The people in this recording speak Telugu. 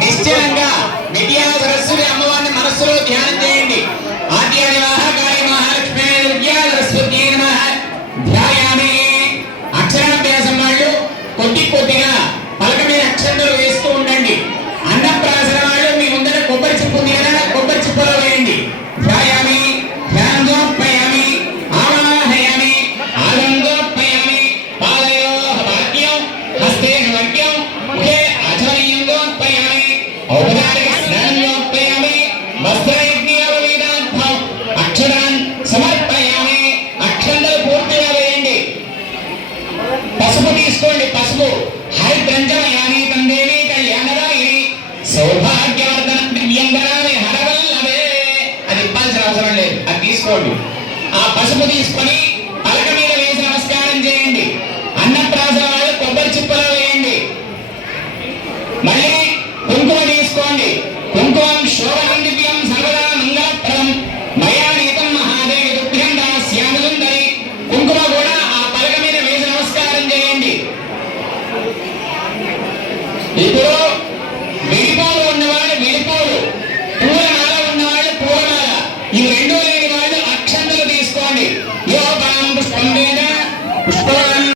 నిశ్చలంగా విద్యా సరస్వతి అమ్మవారిని మనస్సులో ధ్యానం చేయండి. ఆద్య నివాహకాయ మహాలక్ష్మి విద్యా సరస్వతి నమః ధ్యాయామి. అక్షరాభ్యాసం వాళ్ళు కొద్దిగా పలక మీద అక్షరాలు వేస్తూ ఉండండి. అన్నప్రాసన వాళ్ళు మీ ముందర కొబ్బరి చిప్పు ఉంది కదా, కొబ్బరి చిప్పలో వేయండి. ధ్యాయామి ధ్యానోపయామి ఆవాహయామి ఆనందోపయామి పాదయోః వాక్యం హస్తేన వాక్యం ముఖే ఆచమనీయందోపయామి ఔపచారిక స్నానందోపయామి వస్త్రయజ్ఞోపవీతార్థం అక్షరాన్ సమర్పయామి. అక్షరాలు పూర్తిగా వేయండి. పసుపు తీసుకోండి. పసుపు హరిద్రంజమయాని తందేవి కళ్యాణరాయిని సౌభాగ్యవర్ధన దివ్యంగరాని హరవల్లవే. అది ఇవ్వాల్సిన అవసరం లేదు, అది తీసుకోండి. ఆ పసుపు తీసుకొని పలక మీద వేసి నమస్కారం చేయండి. అన్నప్రాసన వాళ్ళు కొబ్బరి చిప్పలో వేయండి. మళ్ళీ కుంకుమ తీసుకోండి. కుంకుమం శోభనం దివ్యం సర్వదా మంగళప్రదం మయా నీతం మహాదేవి దుర్భ్యం దాస్యామి సుందరి. కుంకుమ కూడా ఆ పలక మీద వేసి నమస్కారం చేయండి. ఇప్పుడు